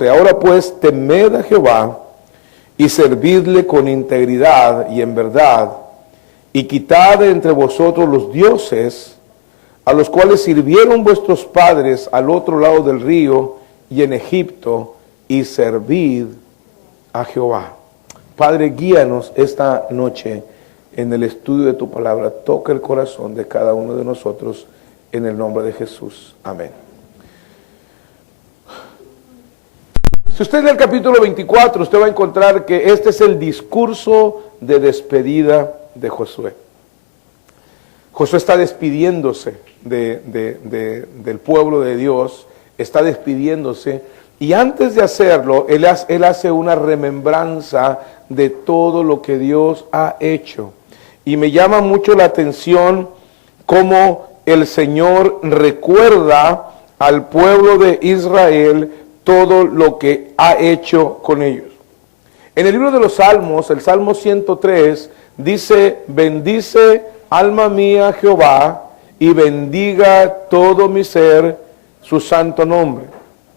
Ahora pues temed a Jehová y servidle con integridad y en verdad, y quitad de entre vosotros los dioses a los cuales sirvieron vuestros padres al otro lado del río y en Egipto, y servid a Jehová. Padre, guíanos esta noche en el estudio de tu palabra. Toca el corazón de cada uno de nosotros en el nombre de Jesús. Amén. Si usted lee el capítulo 24, usted va a encontrar que este es el discurso de despedida de Josué. Josué está despidiéndose del pueblo de Dios, está despidiéndose, y antes de hacerlo, él hace una remembranza de todo lo que Dios ha hecho. Y me llama mucho la atención cómo el Señor recuerda al pueblo de Israel todo lo que ha hecho con ellos. En el libro de los Salmos, el Salmo 103, dice: bendice alma mía Jehová, y bendiga todo mi ser su santo nombre.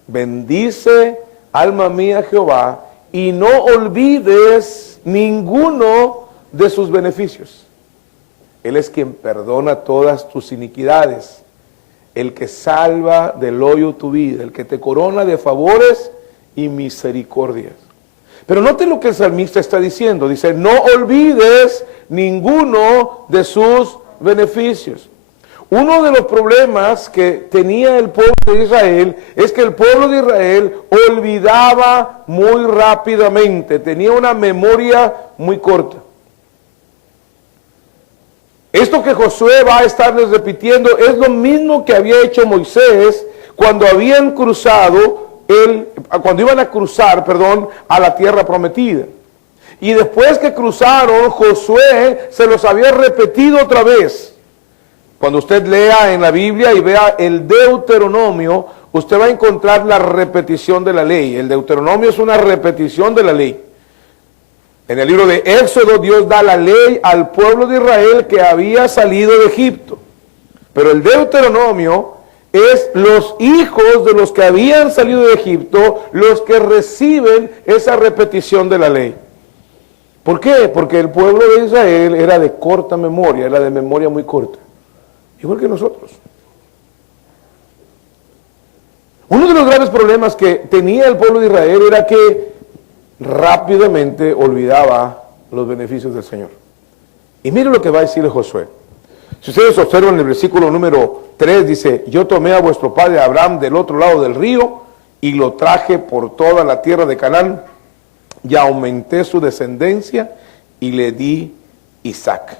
Bendice alma mía Jehová, y no olvides ninguno de sus beneficios. Él es quien perdona todas tus iniquidades, el que salva del hoyo tu vida, el que te corona de favores y misericordias. Pero noten lo que el salmista está diciendo. Dice: no olvides ninguno de sus beneficios. Uno de los problemas que tenía el pueblo de Israel es que el pueblo de Israel olvidaba muy rápidamente, tenía una memoria muy corta. Esto que Josué va a estarles repitiendo es lo mismo que había hecho Moisés cuando iban a cruzar a la tierra prometida. Y después que cruzaron, Josué se los había repetido otra vez. Cuando usted lea en la Biblia y vea el Deuteronomio, usted va a encontrar la repetición de la ley. El Deuteronomio es una repetición de la ley. En el libro de Éxodo, Dios da la ley al pueblo de Israel que había salido de Egipto. Pero el Deuteronomio es los hijos de los que habían salido de Egipto los que reciben esa repetición de la ley. ¿Por qué? Porque el pueblo de Israel era de corta memoria, era de memoria muy corta. Igual que nosotros. Uno de los graves problemas que tenía el pueblo de Israel era que rápidamente olvidaba los beneficios del Señor. Y mire lo que va a decir Josué. Si ustedes observan en el versículo número 3, dice: yo tomé a vuestro padre Abraham del otro lado del río y lo traje por toda la tierra de Canaán, y aumenté su descendencia y le di Isaac.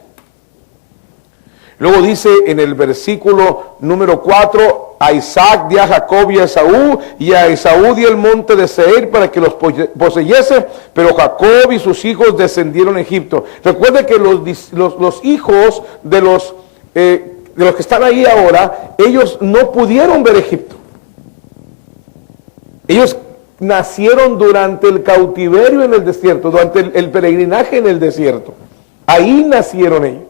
Luego dice en el versículo número 4: a Isaac di a Jacob y a Esaú di el monte de Seir para que los poseyese, pero Jacob y sus hijos descendieron a Egipto. Recuerde que los hijos de los que están ahí ahora, ellos no pudieron ver Egipto. Ellos nacieron durante el cautiverio en el desierto, durante el peregrinaje en el desierto. Ahí nacieron ellos.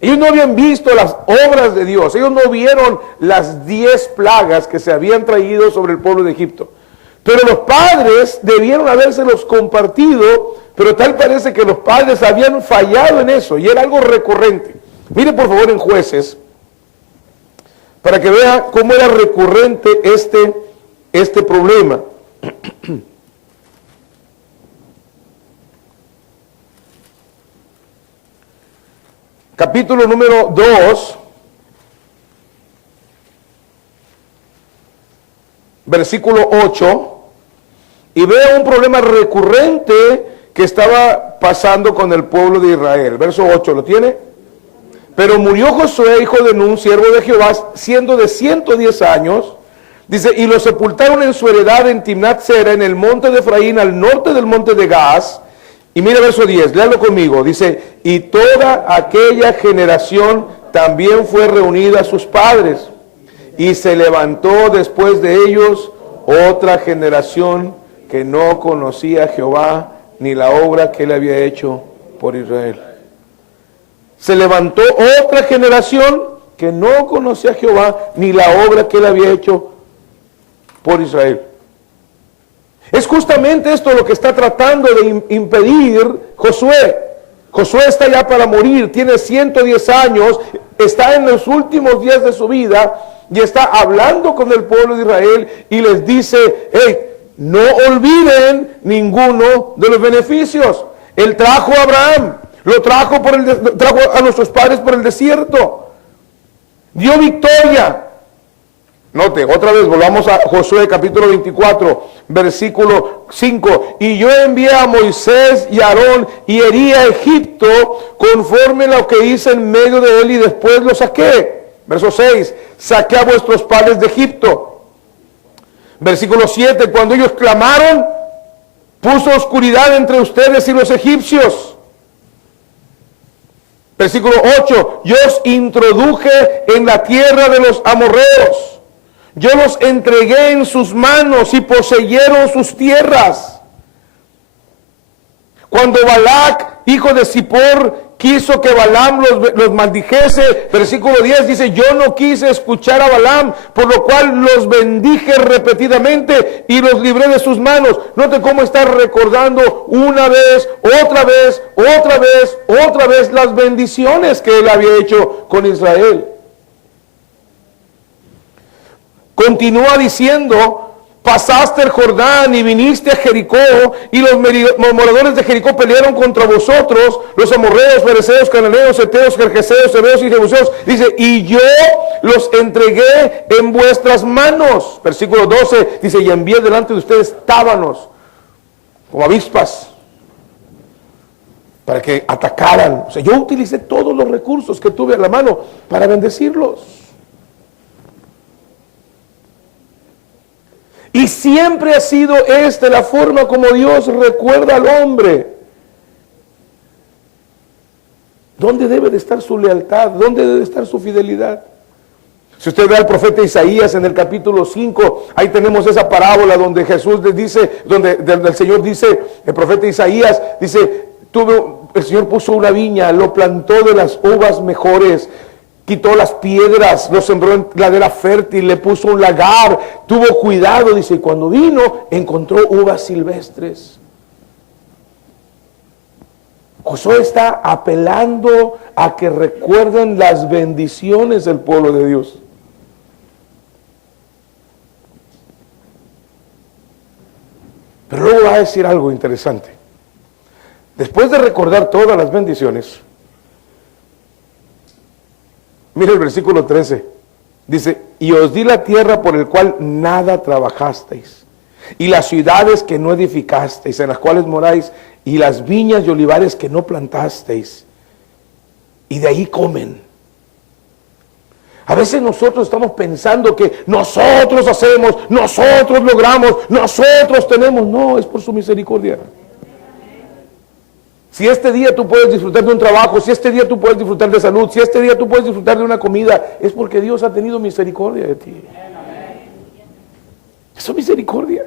Ellos no habían visto las obras de Dios. Ellos no vieron las 10 plagas que se habían traído sobre el pueblo de Egipto. Pero los padres debieron habérselos compartido, pero tal parece que los padres habían fallado en eso y era algo recurrente. Mire por favor en Jueces, para que vea cómo era recurrente este problema. Capítulo número 2, versículo 8, y vea un problema recurrente que estaba pasando con el pueblo de Israel. Verso 8, ¿lo tiene? Pero murió Josué, hijo de Nun, siervo de Jehová, siendo de 110 años, dice, y lo sepultaron en su heredad en Timnat-Sera, en el monte de Efraín, al norte del monte de Gaas. Y mira verso 10, léalo conmigo, dice: y toda aquella generación también fue reunida a sus padres, y se levantó después de ellos otra generación que no conocía a Jehová, ni la obra que él había hecho por Israel. Se levantó otra generación que no conocía a Jehová, ni la obra que él había hecho por Israel. Es justamente esto lo que está tratando de impedir Josué. Josué está ya para morir, tiene 110 años, está en los últimos días de su vida y está hablando con el pueblo de Israel y les dice, hey, no olviden ninguno de los beneficios. Él trajo a Abraham, trajo a nuestros padres por el desierto, dio victoria. Note, otra vez volvamos a Josué capítulo 24, versículo 5. Y yo envié a Moisés y a Aarón y herí a Egipto conforme a lo que hice en medio de él y después lo saqué. Verso 6, saqué a vuestros padres de Egipto. Versículo 7, cuando ellos clamaron, puso oscuridad entre ustedes y los egipcios. Versículo 8, yo os introduje en la tierra de los amorreos. Yo los entregué en sus manos y poseyeron sus tierras. Cuando Balac, hijo de Zippor, quiso que Balaam los maldijese, versículo 10 dice, yo no quise escuchar a Balaam, por lo cual los bendije repetidamente y los libré de sus manos. Note cómo está recordando una vez, otra vez, otra vez, otra vez las bendiciones que él había hecho con Israel. Continúa diciendo, pasaste el Jordán y viniste a Jericó, y los moradores de Jericó pelearon contra vosotros, los amorreos, fereceos, cananeos, heteos, gergeseos, heveos y jebuseos. Dice, y yo los entregué en vuestras manos. Versículo 12 dice, y envié delante de ustedes tábanos, como avispas, para que atacaran. O sea, yo utilicé todos los recursos que tuve a la mano para bendecirlos. Y siempre ha sido esta la forma como Dios recuerda al hombre. ¿Dónde debe de estar su lealtad? ¿Dónde debe de estar su fidelidad? Si usted ve al profeta Isaías en el capítulo 5, ahí tenemos esa parábola donde Jesús les dice, donde el Señor dice, el profeta Isaías dice, el Señor puso una viña, lo plantó de las uvas mejores, quitó las piedras, lo sembró en ladera fértil, le puso un lagar, tuvo cuidado, dice, y cuando vino encontró uvas silvestres. Josué está apelando a que recuerden las bendiciones del pueblo de Dios. Pero luego va a decir algo interesante. Después de recordar todas las bendiciones, mire el versículo 13, dice, y os di la tierra por el cual nada trabajasteis, y las ciudades que no edificasteis, en las cuales moráis, y las viñas y olivares que no plantasteis, y de ahí comen. A veces nosotros estamos pensando que nosotros hacemos, nosotros logramos, nosotros tenemos. No, es por su misericordia. Si este día tú puedes disfrutar de un trabajo, si este día tú puedes disfrutar de salud, si este día tú puedes disfrutar de una comida, es porque Dios ha tenido misericordia de ti. Eso es misericordia.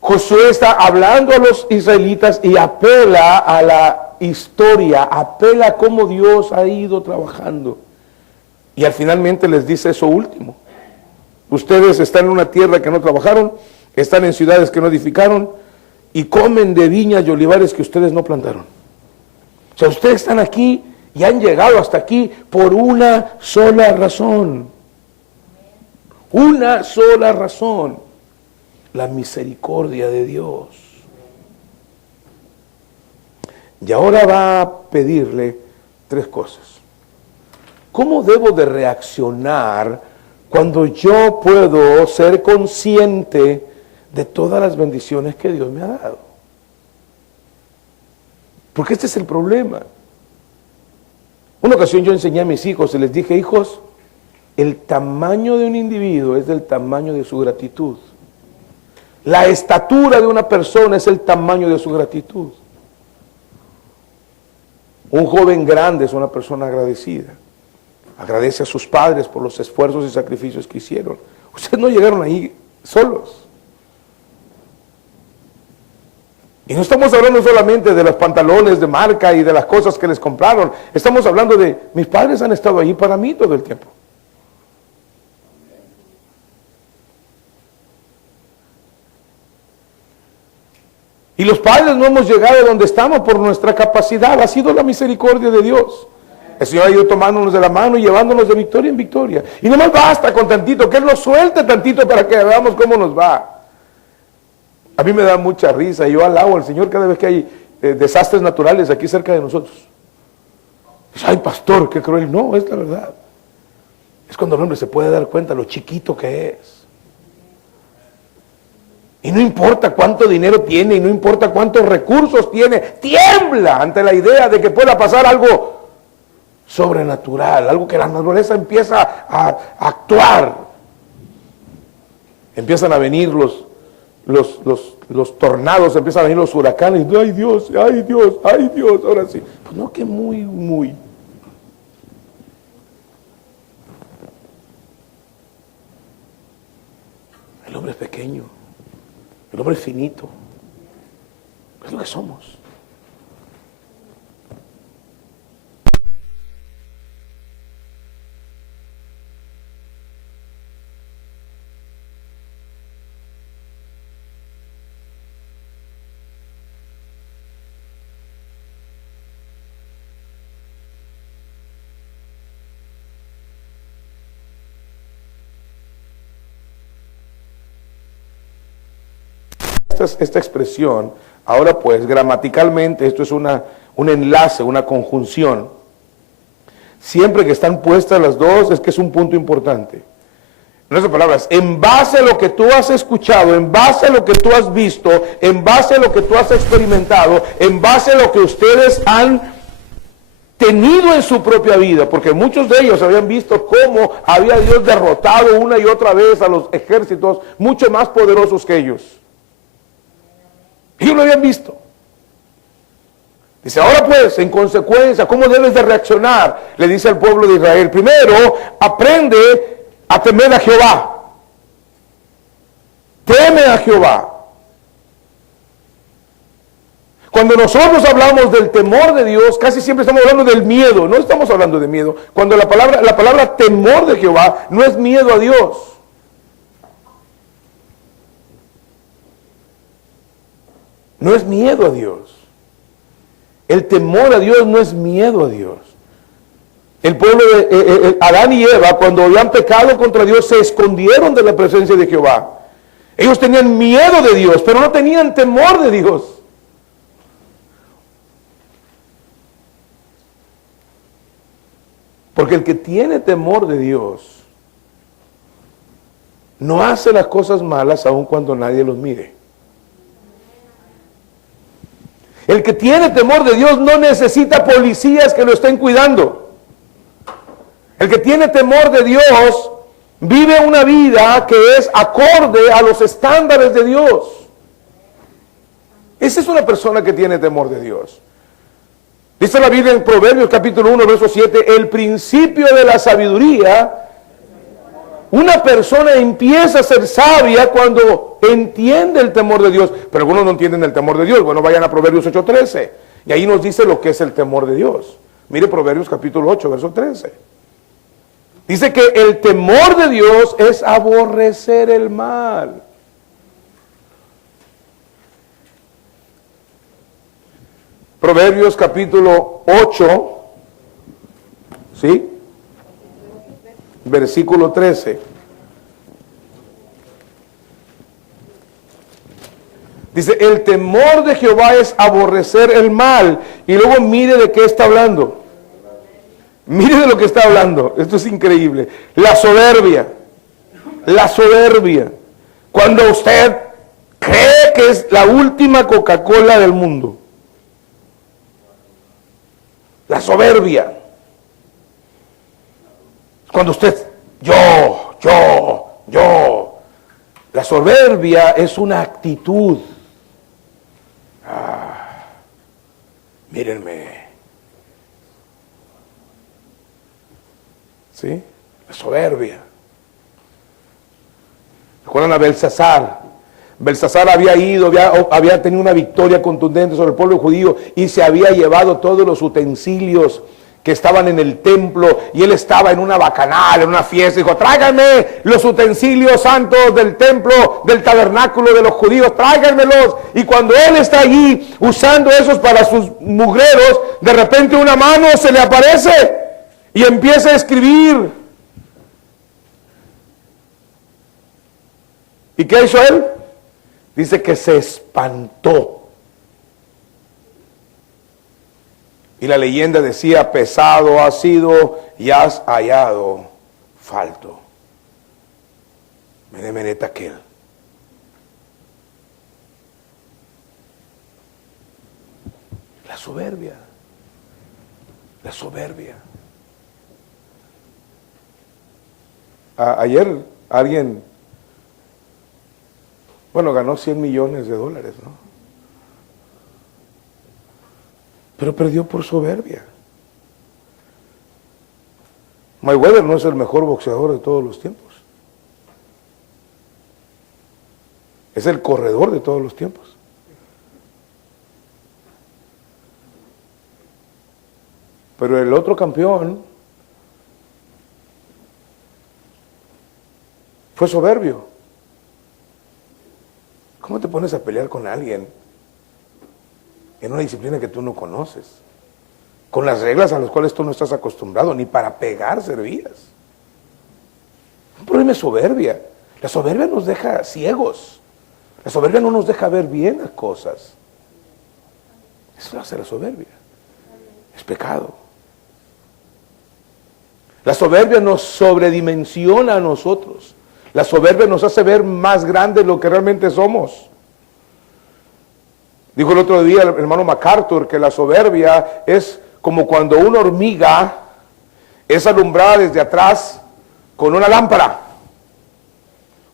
Josué está hablando a los israelitas y apela a la historia, apela a cómo Dios ha ido trabajando. Y al finalmente les dice eso último. Ustedes están en una tierra que no trabajaron, están en ciudades que no edificaron, y comen de viñas y olivares que ustedes no plantaron. O sea, ustedes están aquí y han llegado hasta aquí por una sola razón. Una sola razón. La misericordia de Dios. Y ahora va a pedirle tres cosas. ¿Cómo debo de reaccionar cuando yo puedo ser consciente de todas las bendiciones que Dios me ha dado? Porque este es el problema. Una ocasión yo enseñé a mis hijos y les dije, hijos, el tamaño de un individuo es del tamaño de su gratitud. La estatura de una persona es el tamaño de su gratitud. Un joven grande es una persona agradecida. Agradece a sus padres por los esfuerzos y sacrificios que hicieron. Ustedes no llegaron ahí solos. Y no estamos hablando solamente de los pantalones de marca y de las cosas que les compraron. Estamos hablando de, mis padres han estado ahí para mí todo el tiempo. Y los padres no hemos llegado donde estamos por nuestra capacidad, ha sido la misericordia de Dios. El Señor ha ido tomándonos de la mano y llevándonos de victoria en victoria. Y no más basta con tantito, que Él nos suelte tantito para que veamos cómo nos va. A mí me da mucha risa, yo alabo al Señor cada vez que hay desastres naturales aquí cerca de nosotros. Ay, pastor, qué cruel. No, es la verdad. Es cuando el hombre se puede dar cuenta lo chiquito que es. Y no importa cuánto dinero tiene, y no importa cuántos recursos tiene, tiembla ante la idea de que pueda pasar algo sobrenatural, algo que la naturaleza empieza a actuar. Empiezan a venir los tornados, empiezan a venir los huracanes, y ay Dios, ay Dios, ay Dios, ahora sí. Pues no, que muy. El hombre es pequeño, el hombre es finito, es lo que somos. Esta expresión, ahora pues gramaticalmente esto es un enlace, una conjunción. Siempre que están puestas las dos es que es un punto importante. En otras palabras, en base a lo que tú has escuchado, en base a lo que tú has visto, en base a lo que tú has experimentado, en base a lo que ustedes han tenido en su propia vida, porque muchos de ellos habían visto cómo había Dios derrotado una y otra vez a los ejércitos mucho más poderosos que ellos. Ellos lo habían visto. Dice, ahora pues, en consecuencia, ¿cómo debes de reaccionar? Le dice al pueblo de Israel. Primero, aprende a temer a Jehová. Teme a Jehová. Cuando nosotros hablamos del temor de Dios, casi siempre estamos hablando del miedo. No estamos hablando de miedo. Cuando la palabra temor de Jehová no es miedo a Dios. No es miedo a Dios. El temor a Dios no es miedo a Dios. El pueblo de Adán y Eva, cuando habían pecado contra Dios, se escondieron de la presencia de Jehová. Ellos tenían miedo de Dios, pero no tenían temor de Dios. Porque el que tiene temor de Dios no hace las cosas malas aun cuando nadie los mire. El que tiene temor de Dios no necesita policías que lo estén cuidando. El que tiene temor de Dios vive una vida que es acorde a los estándares de Dios. Esa es una persona que tiene temor de Dios. Dice la Biblia en Proverbios capítulo 1, verso 7, el principio de la sabiduría. Una persona empieza a ser sabia cuando entiende el temor de Dios, pero algunos no entienden el temor de Dios. Bueno, vayan a Proverbios 8:13 y ahí nos dice lo que es el temor de Dios. Mire Proverbios capítulo 8, verso 13. Dice que el temor de Dios es aborrecer el mal. Proverbios capítulo 8, ¿sí? Versículo 13. Dice, el temor de Jehová es aborrecer el mal. Y luego mire de qué está hablando. Mire de lo que está hablando. Esto es increíble. La soberbia. La soberbia. Cuando usted cree que es la última Coca-Cola del mundo. La soberbia. Cuando usted, yo. La soberbia es una actitud. Mírenme. ¿Sí? La soberbia. ¿Recuerdan a Belsasar? Belsasar había ido, había tenido una victoria contundente sobre el pueblo judío y se había llevado todos los utensilios que estaban en el templo y él estaba en una bacanal, en una fiesta, dijo, tráiganme los utensilios santos del templo, del tabernáculo de los judíos, tráiganmelos. Y cuando él está allí usando esos para sus mugreros, de repente una mano se le aparece y empieza a escribir. ¿Y qué hizo él? Dice que se espantó. Y la leyenda decía, pesado has sido y has hallado falto. Mene, mene, tekel. La soberbia. La soberbia. Ayer alguien, ganó $100 millones, ¿no? Pero perdió por soberbia. Mayweather no es el mejor boxeador de todos los tiempos. Es el corredor de todos los tiempos. Pero el otro campeón fue soberbio. ¿Cómo te pones a pelear con alguien en una disciplina que tú no conoces, con las reglas a las cuales tú no estás acostumbrado, ni para pegar servías? Un problema es soberbia. La soberbia nos deja ciegos. La soberbia no nos deja ver bien las cosas. Eso lo hace la soberbia. Es pecado. La soberbia nos sobredimensiona a nosotros. La soberbia nos hace ver más grande de lo que realmente somos. Dijo el otro día el hermano MacArthur que la soberbia es como cuando una hormiga es alumbrada desde atrás con una lámpara.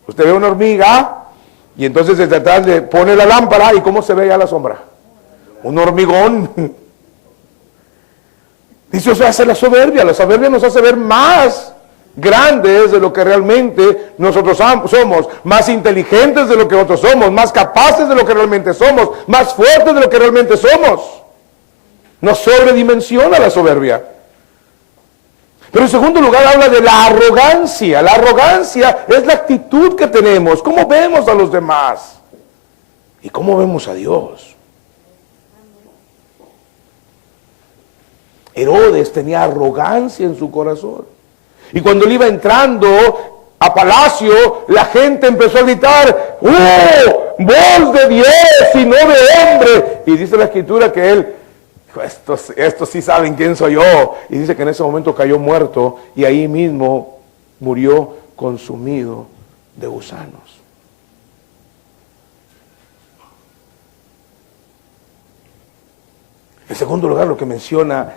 Usted ve una hormiga y entonces desde atrás le pone la lámpara y ¿cómo se ve ya la sombra? Un hormigón. Dice, eso hace la soberbia nos hace ver más grandes de lo que realmente nosotros somos, más inteligentes de lo que nosotros somos, más capaces de lo que realmente somos, más fuertes de lo que realmente somos. Nos sobredimensiona la soberbia. Pero en segundo lugar habla de la arrogancia. La arrogancia es la actitud que tenemos, cómo vemos a los demás y cómo vemos a Dios. Herodes tenía arrogancia en su corazón. Y cuando él iba entrando a palacio, la gente empezó a gritar, ¡oh, voz de Dios y no de hombre! Y dice la escritura que él, estos sí saben quién soy yo. Y dice que en ese momento cayó muerto y ahí mismo murió consumido de gusanos. En segundo lugar, lo que menciona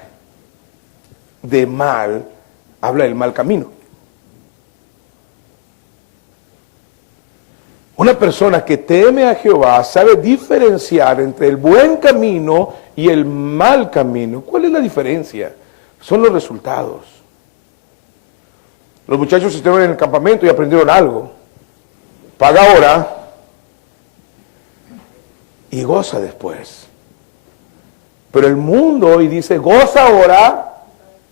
de mal, habla del mal camino. Una persona que teme a Jehová sabe diferenciar entre el buen camino y el mal camino. ¿Cuál es la diferencia? Son los resultados. Los muchachos estuvieron en el campamento y aprendieron algo. Paga ahora y goza después. Pero el mundo hoy dice, goza ahora,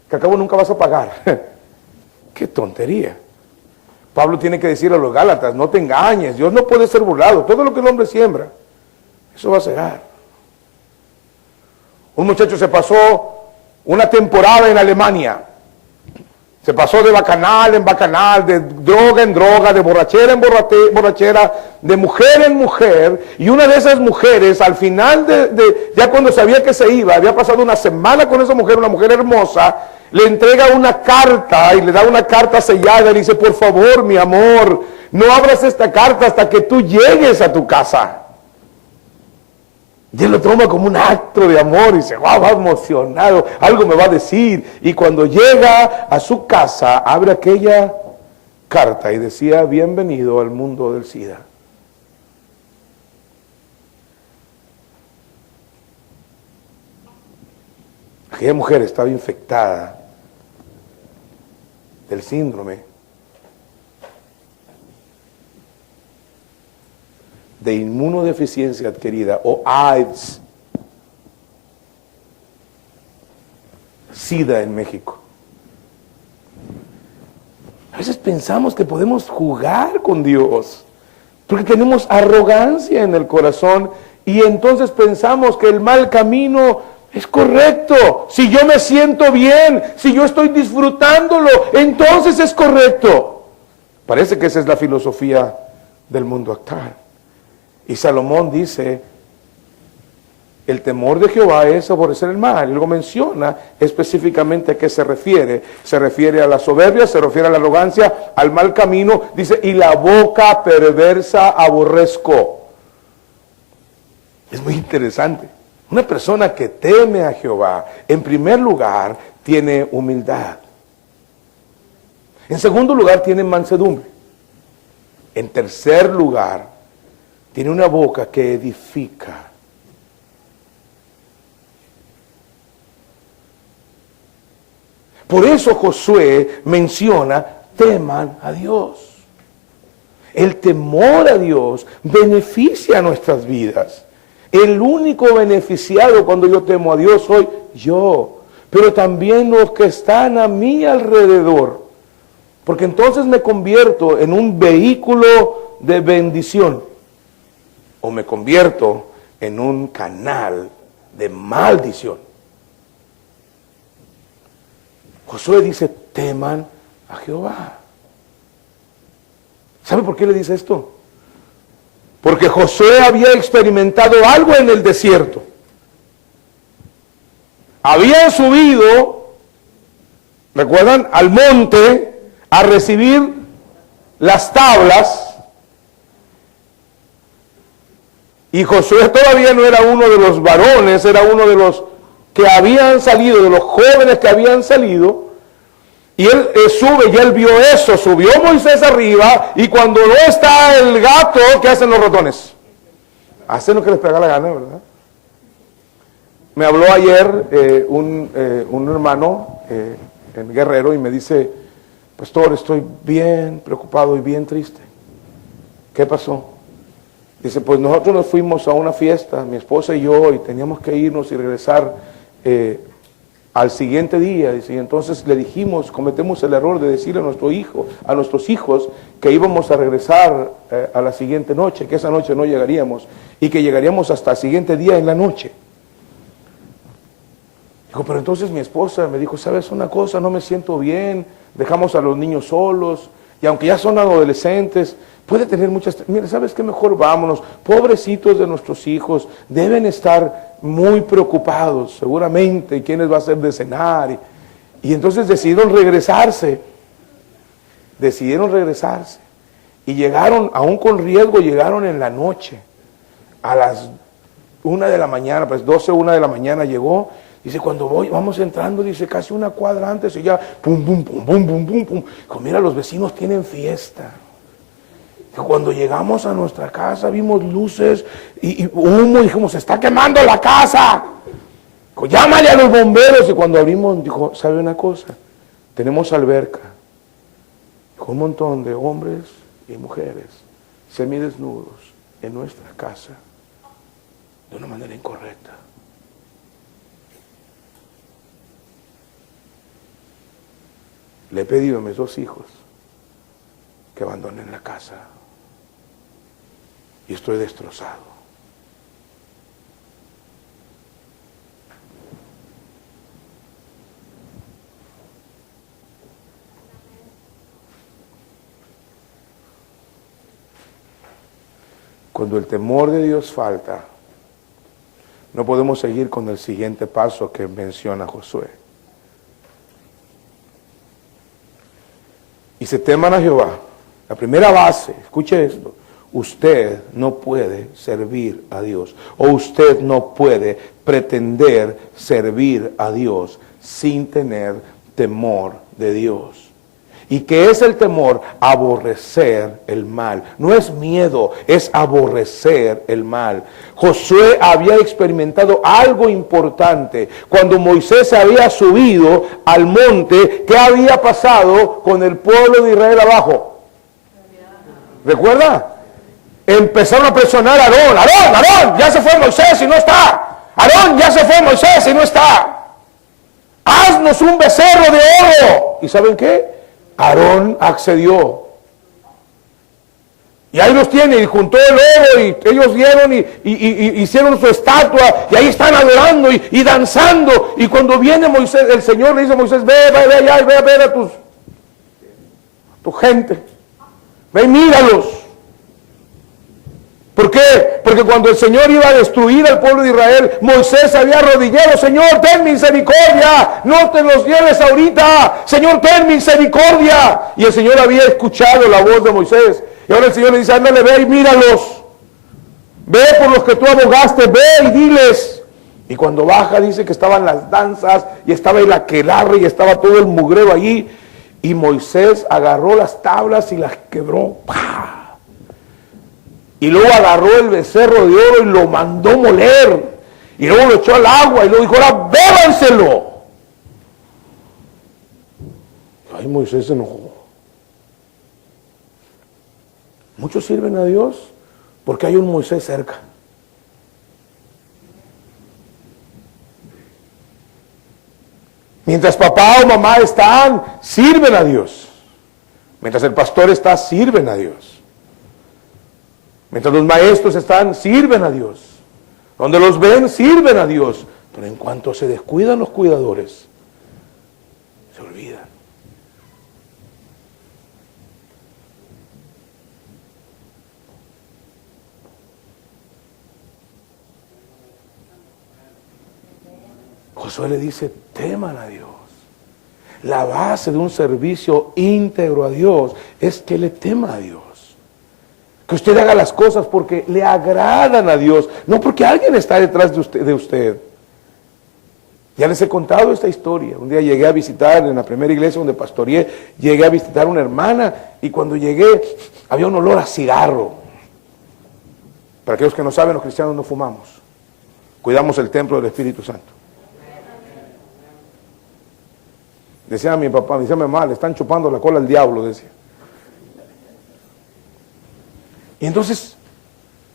que al cabo nunca vas a pagar. ¡Qué tontería! Pablo tiene que decir a los Gálatas, no te engañes, Dios no puede ser burlado. Todo lo que el hombre siembra, eso va a cegar. Un muchacho se pasó una temporada en Alemania. Se pasó de bacanal en bacanal, de droga en droga, de borrachera en borrachera, de mujer en mujer. Y una de esas mujeres, al final ya cuando sabía que se iba, había pasado una semana con esa mujer, una mujer hermosa, le entrega una carta y le da una carta sellada y le dice, por favor, mi amor, no abras esta carta hasta que tú llegues a tu casa. Y él lo toma como un acto de amor y dice, wow, va emocionado, algo me va a decir. Y cuando llega a su casa, abre aquella carta y decía, bienvenido al mundo del SIDA. Aquella mujer estaba infectada del síndrome de inmunodeficiencia adquirida o AIDS. SIDA en México. A veces pensamos que podemos jugar con Dios, porque tenemos arrogancia en el corazón y entonces pensamos que el mal camino es correcto. Si yo me siento bien, si yo estoy disfrutándolo, entonces es correcto. Parece que esa es la filosofía del mundo actual. Y Salomón dice, el temor de Jehová es aborrecer el mal. Y luego menciona específicamente a qué se refiere. Se refiere a la soberbia, se refiere a la arrogancia, al mal camino. Dice, y la boca perversa aborrezco. Es muy interesante. Una persona que teme a Jehová, en primer lugar, tiene humildad. En segundo lugar, tiene mansedumbre. En tercer lugar, tiene una boca que edifica. Por eso Josué menciona, teman a Dios. El temor a Dios beneficia nuestras vidas. El único beneficiado cuando yo temo a Dios soy yo, pero también los que están a mi alrededor. Porque entonces me convierto en un vehículo de bendición o me convierto en un canal de maldición. Josué dice, teman a Jehová. ¿Sabe por qué le dice esto? Porque Josué había experimentado algo en el desierto. Habían subido, ¿recuerdan?, al monte a recibir las tablas. Y Josué todavía no era uno de los varones, era uno de los que habían salido, de los jóvenes que habían salido. Y él sube y él vio eso, subió Moisés arriba y cuando no está el gato, ¿qué hacen los ratones? Hacen lo que les pega la gana, ¿verdad? Me habló ayer un hermano en Guerrero y me dice, pastor, estoy bien preocupado y bien triste. ¿Qué pasó? Dice, pues nosotros nos fuimos a una fiesta, mi esposa y yo, y teníamos que irnos y regresar al siguiente día. Dice, y entonces le dijimos, cometemos el error de decirle a nuestros hijos que íbamos a regresar a la siguiente noche, que esa noche no llegaríamos y que llegaríamos hasta el siguiente día en la noche. Dijo, pero entonces mi esposa me dijo, ¿sabes una cosa? No me siento bien, dejamos a los niños solos y aunque ya son adolescentes, puede tener muchas... Mira, ¿sabes qué? Mejor vámonos. Pobrecitos de nuestros hijos, deben estar muy preocupados, seguramente, quiénes va a hacer de cenar. Y entonces decidieron regresarse. Y llegaron, aún con riesgo, llegaron en la noche. A las 1 de la mañana, pues 12, 1 de la mañana llegó. Dice, cuando vamos entrando, dice, casi una cuadra antes y ya, pum, pum, pum, pum, pum, pum, pum. Dijo, mira, los vecinos tienen fiesta. Cuando llegamos a nuestra casa vimos luces y humo y dijimos, se está quemando la casa. Dijo, llámale a los bomberos. Y cuando abrimos, dijo, ¿sabe una cosa? Tenemos alberca. Dijo, un montón de hombres y mujeres semidesnudos en nuestra casa de una manera incorrecta. Le he pedido a mis 2 hijos que abandonen la casa. Y estoy destrozado. Cuando el temor de Dios falta, no podemos seguir con el siguiente paso que menciona Josué. Y se teman a Jehová. La primera base, escuche esto. Usted no puede servir a Dios, o usted no puede pretender servir a Dios sin tener temor de Dios. ¿Y qué es el temor? Aborrecer el mal. No es miedo, es aborrecer el mal. Josué había experimentado algo importante. Cuando Moisés había subido al monte, ¿qué había pasado con el pueblo de Israel abajo? ¿Recuerda? Empezaron a presionar a Aarón. Aarón, ya se fue Moisés y no está. Aarón, ya se fue Moisés y no está. haznos un becerro de oro. ¿Y saben qué? Aarón accedió. Y ahí los tiene, y juntó el oro, y ellos dieron y hicieron su estatua, y ahí están adorando y danzando. Y cuando viene Moisés, el Señor le dice a Moisés, ve allá y ve a ver a tu gente. Ve y míralos. ¿Por qué? Porque cuando el Señor iba a destruir al pueblo de Israel, Moisés había arrodillado, Señor, ten misericordia, no te los lleves ahorita, Señor, ten misericordia. Y el Señor había escuchado la voz de Moisés. Y ahora el Señor le dice, ándale, ve y míralos. Ve por los que tú abogaste, ve y diles. Y cuando baja dice que estaban las danzas, y estaba el aquelarre, y estaba todo el mugrero allí. Y Moisés agarró las tablas y las quebró. ¡Pah! Y luego agarró el becerro de oro y lo mandó moler. Y luego lo echó al agua y luego dijo, ahora bébanselo. Ay, Moisés se enojó. Muchos sirven a Dios porque hay un Moisés cerca. Mientras papá o mamá están, sirven a Dios. Mientras el pastor está, sirven a Dios. Mientras los maestros están, sirven a Dios. Donde los ven, sirven a Dios. Pero en cuanto se descuidan los cuidadores, se olvidan. Josué le dice, teman a Dios. La base de un servicio íntegro a Dios es que le tema a Dios. Que usted haga las cosas porque le agradan a Dios, no porque alguien está detrás de usted. Ya les he contado esta historia. Un día llegué a visitar en la primera iglesia donde pastoreé, llegué a visitar a una hermana y cuando llegué había un olor a cigarro. Para aquellos que no saben, los cristianos no fumamos. Cuidamos el templo del Espíritu Santo. Decía mi papá, decía mi mamá, le están chupando la cola al diablo, decía. Y entonces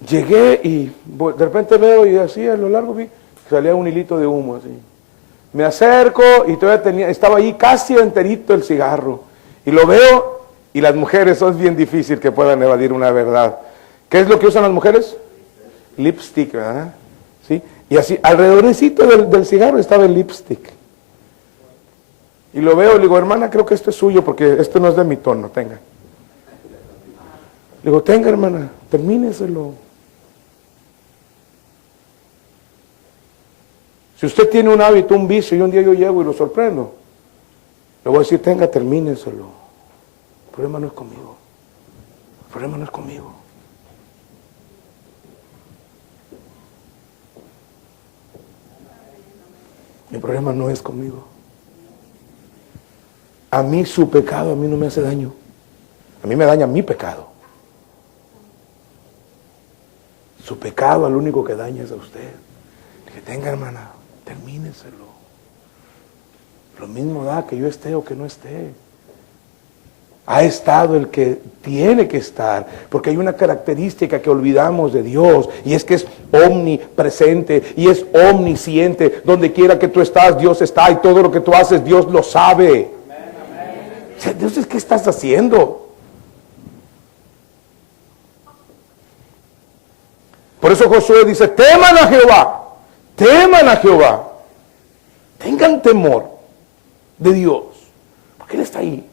llegué y de repente veo y así a lo largo vi que salía un hilito de humo así. Me acerco y todavía estaba ahí casi enterito el cigarro. Y lo veo y las mujeres, eso es bien difícil que puedan evadir una verdad. ¿Qué es lo que usan las mujeres? Lipstick, ¿verdad? ¿Sí? Y así, alrededorcito del cigarro estaba el lipstick. Y lo veo y le digo, hermana, creo que esto es suyo porque esto no es de mi tono, tenga. Le digo, tenga hermana, termíneselo. Si usted tiene un hábito, un vicio, y un día yo llego y lo sorprendo, le voy a decir, tenga, termíneselo. El problema no es conmigo. El problema no es conmigo. El problema no es conmigo. A mí su pecado, a mí no me hace daño. A mí me daña mi pecado. Su pecado al único que daña es a usted. Que tenga hermana, termíneselo. Lo mismo da que yo esté o que no esté. Ha estado el que tiene que estar, porque hay una característica que olvidamos de Dios, y es que es omnipresente y es omnisciente. Donde quiera que tú estás, Dios está, y todo lo que tú haces, Dios lo sabe. Entonces, ¿qué estás haciendo? Por eso Josué dice, teman a Jehová, teman a Jehová. Tengan temor de Dios, porque Él está ahí.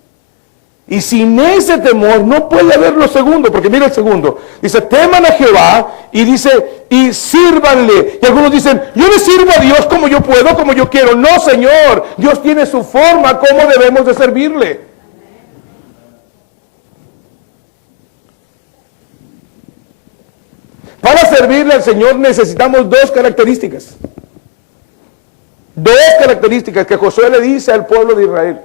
Y sin ese temor no puede haber lo segundo, porque mira el segundo. Dice, teman a Jehová, y dice, y sírvanle. Y algunos dicen, yo le sirvo a Dios como yo puedo, como yo quiero. No, Señor, Dios tiene su forma, cómo debemos de servirle. Para servirle al Señor necesitamos dos características. Dos características que Josué le dice al pueblo de Israel.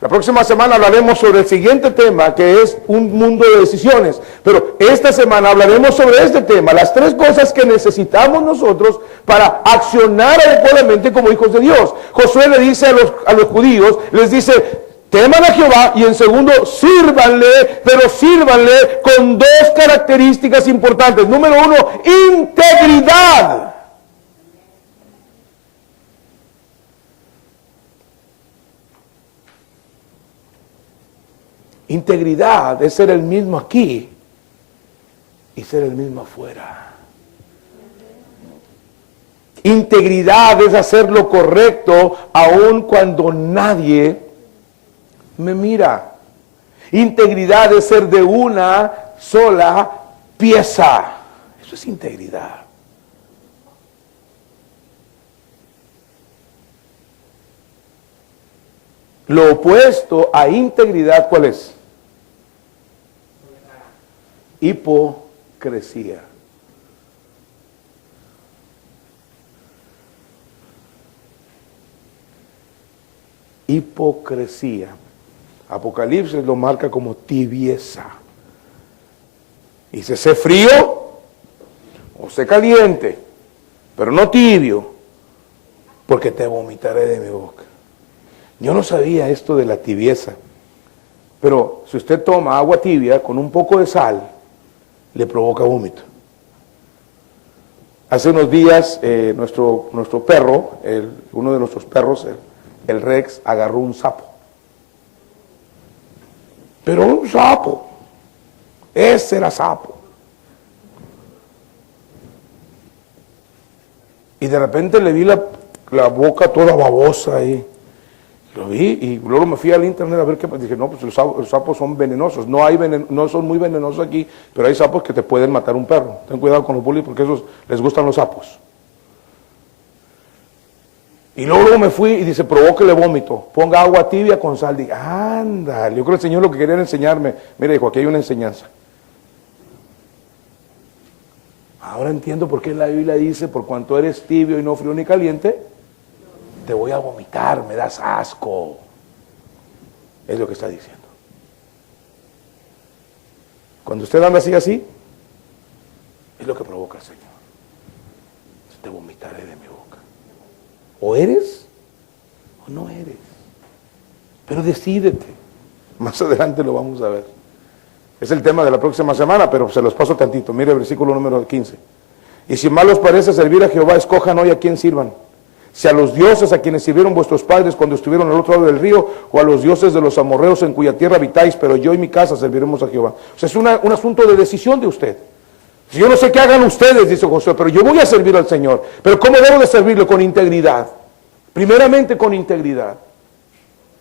La próxima semana hablaremos sobre el siguiente tema, que es un mundo de decisiones. Pero esta semana hablaremos sobre este tema, las tres cosas que necesitamos nosotros para accionar adecuadamente como hijos de Dios. Josué le dice a los judíos, les dice, teman a Jehová, y en segundo, sírvanle, pero sírvanle con dos características importantes. Número uno, integridad. Integridad es ser el mismo aquí y ser el mismo afuera. Integridad es hacer lo correcto aun cuando nadie me mira. Integridad es ser de una sola pieza. Eso es integridad. Lo opuesto a integridad, ¿cuál es? Hipocresía. Hipocresía. Apocalipsis lo marca como tibieza. Dice, sé frío o sé caliente, pero no tibio, porque te vomitaré de mi boca. Yo no sabía esto de la tibieza, pero si usted toma agua tibia con un poco de sal, le provoca vómito. Hace unos días nuestro perro, uno de nuestros perros, el Rex, agarró un sapo. Pero un sapo. Ese era sapo. Y de repente le vi la boca toda babosa ahí. Lo vi y luego me fui al internet a ver qué. Dije, no, pues los sapos son venenosos. No son muy venenosos aquí, pero hay sapos que te pueden matar un perro. Ten cuidado con los bullies porque esos les gustan los sapos. Y luego me fui y dice, provóquele vómito. Ponga agua tibia con sal. Dije, anda, yo creo que el Señor lo que quería era enseñarme. Mira, dijo, aquí hay una enseñanza. Ahora entiendo por qué la Biblia dice, por cuanto eres tibio y no frío ni caliente, te voy a vomitar, me das asco. Es lo que está diciendo. Cuando usted anda así, es lo que provoca el Señor. Te vomitaré de mi boca. O eres o no eres. Pero decídete. Más adelante lo vamos a ver. Es el tema de la próxima semana, pero se los paso tantito. Mire el versículo número 15. Y si mal os parece servir a Jehová, escojan hoy a quién sirvan. Si a los dioses a quienes sirvieron vuestros padres cuando estuvieron al otro lado del río, o a los dioses de los amorreos en cuya tierra habitáis, pero yo y mi casa serviremos a Jehová. O sea, es un asunto de decisión de usted. Si yo no sé qué hagan ustedes, dice Josué, pero yo voy a servir al Señor. Pero ¿cómo debo de servirle? Con integridad. Primeramente con integridad.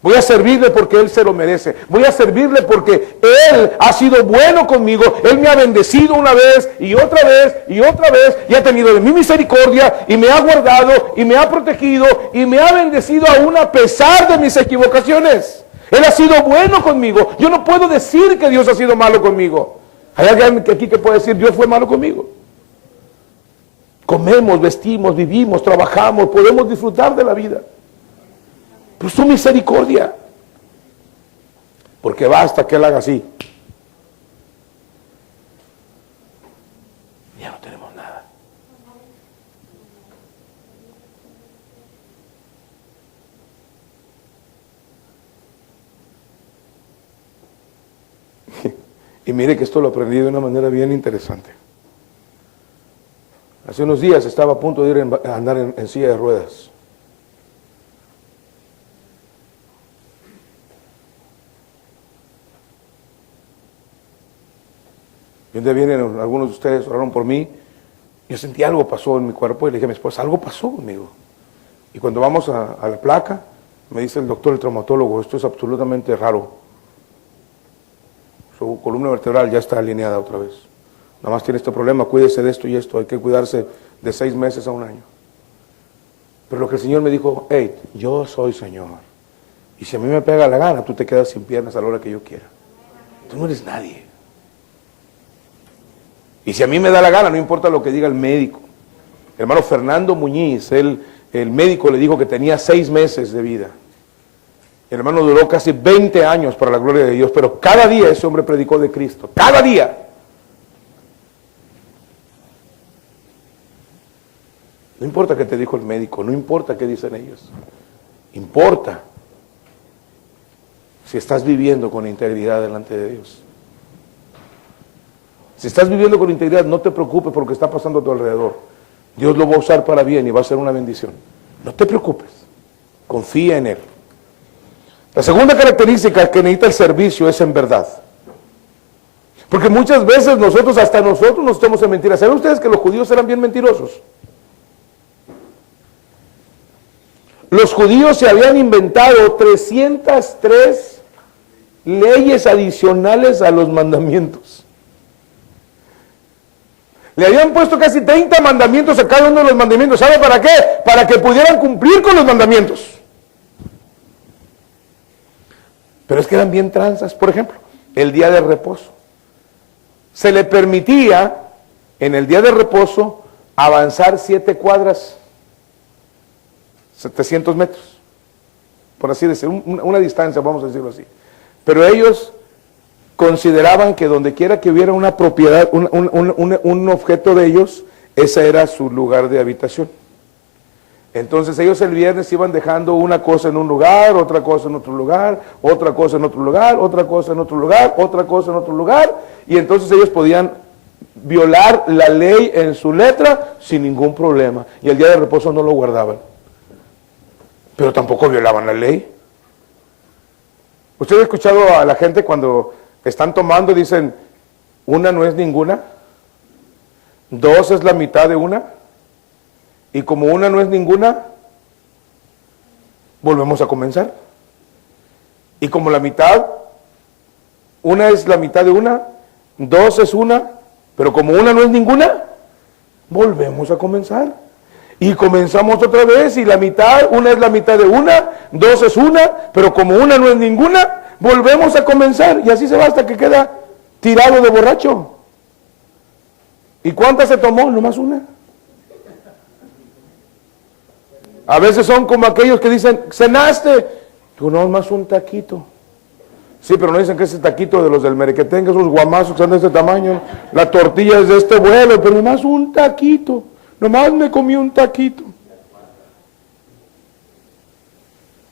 Voy a servirle porque Él se lo merece. Voy a servirle porque Él ha sido bueno conmigo. Él me ha bendecido una vez y otra vez y otra vez. Y ha tenido de mi misericordia y me ha guardado y me ha protegido y me ha bendecido aún a pesar de mis equivocaciones. Él ha sido bueno conmigo. Yo no puedo decir que Dios ha sido malo conmigo. Hay alguien aquí que puede decir, Dios fue malo conmigo. Comemos, vestimos, vivimos, trabajamos, podemos disfrutar de la vida. Pero su misericordia. Porque basta que Él haga así. Ya no tenemos nada. Y mire que esto lo aprendí de una manera bien interesante. Hace unos días estaba a punto de ir a andar en silla de ruedas. Y un día vienen algunos de ustedes, oraron por mí. Yo sentí algo pasó en mi cuerpo y le dije a mi esposa, algo pasó conmigo. Y cuando vamos a la placa, me dice el doctor, el traumatólogo, esto es absolutamente raro. Su columna vertebral ya está alineada otra vez. Nada más tiene este problema, cuídese de esto y esto, hay que cuidarse de 6 meses a 1 año. Pero lo que el Señor me dijo, hey, yo soy Señor. Y si a mí me pega la gana, tú te quedas sin piernas a la hora que yo quiera. Tú no eres nadie. Y si a mí me da la gana, no importa lo que diga el médico. El hermano Fernando Muñiz, el médico le dijo que tenía 6 meses de vida. El hermano duró casi 20 años para la gloria de Dios, pero cada día ese hombre predicó de Cristo. Cada día. No importa qué te dijo el médico, no importa qué dicen ellos. Importa si estás viviendo con integridad delante de Dios. Si estás viviendo con integridad, no te preocupes por lo que está pasando a tu alrededor. Dios lo va a usar para bien y va a ser una bendición. No te preocupes. Confía en Él. La segunda característica que necesita el servicio es en verdad. Porque muchas veces hasta nosotros nos estamos en mentiras. ¿Saben ustedes que los judíos eran bien mentirosos? Los judíos se habían inventado 303 leyes adicionales a los mandamientos. Le habían puesto casi 30 mandamientos a cada uno de los mandamientos. ¿Sabe para qué? Para que pudieran cumplir con los mandamientos. Pero es que eran bien tranzas. Por ejemplo, el día de reposo. Se le permitía en el día de reposo avanzar 7 cuadras, 700 metros, por así decirlo, una distancia, vamos a decirlo así. Pero ellos consideraban que donde quiera que hubiera una propiedad, un objeto de ellos, ese era su lugar de habitación. Entonces ellos el viernes iban dejando una cosa en un lugar, otra cosa en otro lugar, otra cosa en otro lugar, otra cosa en otro lugar, otra cosa en otro lugar, y entonces ellos podían violar la ley en su letra sin ningún problema, y el día de reposo no lo guardaban. Pero tampoco violaban la ley. ¿Usted ha escuchado a la gente cuando están tomando y dicen, una no es ninguna, 2 es la mitad de una? Y como una no es ninguna, volvemos a comenzar. Y como la mitad, una es la mitad de una, 2 es una, pero como una no es ninguna, volvemos a comenzar. Y comenzamos otra vez y la mitad, una es la mitad de una, 2 es una, pero como una no es ninguna, volvemos a comenzar. Y así se va hasta que queda tirado de borracho. ¿Y cuántas se tomó? Nomás una. A veces son como aquellos que dicen, cenaste, tú no, más un taquito. Sí, pero no dicen que ese taquito de los del merequetengue, esos guamazos que son de este tamaño, la tortilla es de este vuelo, pero nomás un taquito, nomás me comí un taquito.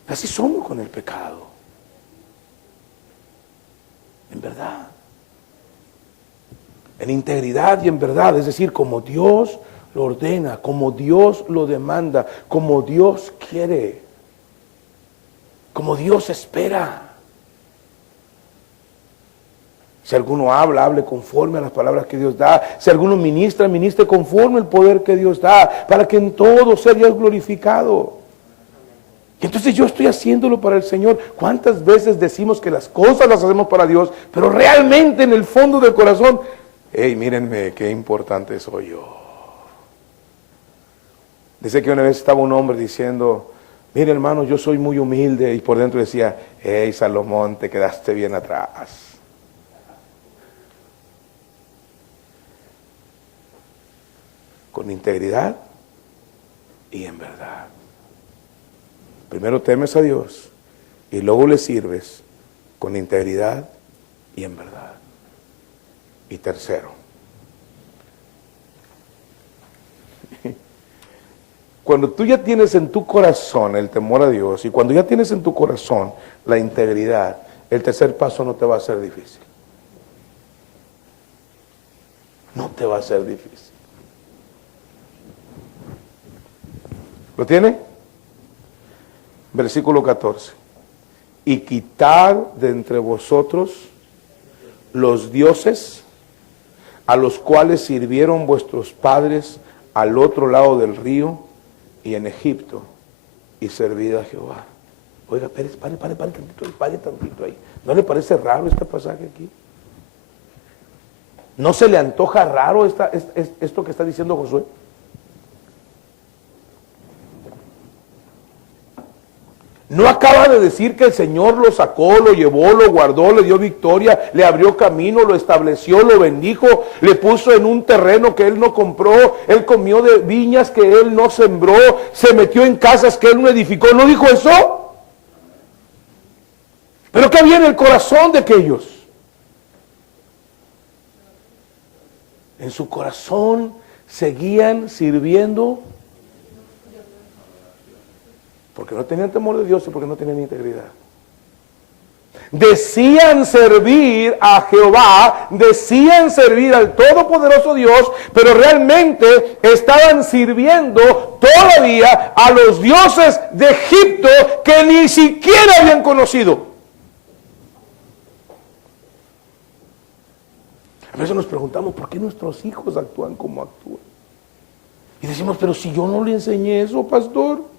Así somos con el pecado. En verdad. En integridad y en verdad, es decir, como Dios lo ordena, como Dios lo demanda, como Dios quiere, como Dios espera. Si alguno habla, hable conforme a las palabras que Dios da. Si alguno ministra, ministre conforme al poder que Dios da, para que en todo sea Dios glorificado. Y entonces yo estoy haciéndolo para el Señor. ¿Cuántas veces decimos que las cosas las hacemos para Dios, pero realmente en el fondo del corazón, hey, mírenme qué importante soy yo? Dice que una vez estaba un hombre diciendo, mire hermano, yo soy muy humilde, y por dentro decía, hey Salomón, te quedaste bien atrás. Con integridad y en verdad. Primero temes a Dios y luego le sirves con integridad y en verdad. Y tercero, cuando tú ya tienes en tu corazón el temor a Dios y cuando ya tienes en tu corazón la integridad, el tercer paso no te va a ser difícil. No te va a ser difícil. ¿Lo tiene? Versículo 14. Y quitad de entre vosotros los dioses a los cuales sirvieron vuestros padres al otro lado del río y en Egipto, y servid a Jehová. Oiga, pare tantito ahí. ¿No le parece raro este pasaje aquí? ¿No se le antoja raro esto que está diciendo Josué? No acaba de decir que el Señor lo sacó, lo llevó, lo guardó, le dio victoria, le abrió camino, lo estableció, lo bendijo, le puso en un terreno que él no compró, él comió de viñas que él no sembró, se metió en casas que él no edificó. ¿No dijo eso? Pero ¿qué había en el corazón de aquellos? En su corazón seguían sirviendo porque no tenían temor de Dios y porque no tenían integridad. Decían servir a Jehová, decían servir al Todopoderoso Dios, pero realmente estaban sirviendo todavía a los dioses de Egipto que ni siquiera habían conocido. A veces nos preguntamos por qué nuestros hijos actúan como actúan. Y decimos, pero si yo no le enseñé eso, pastor.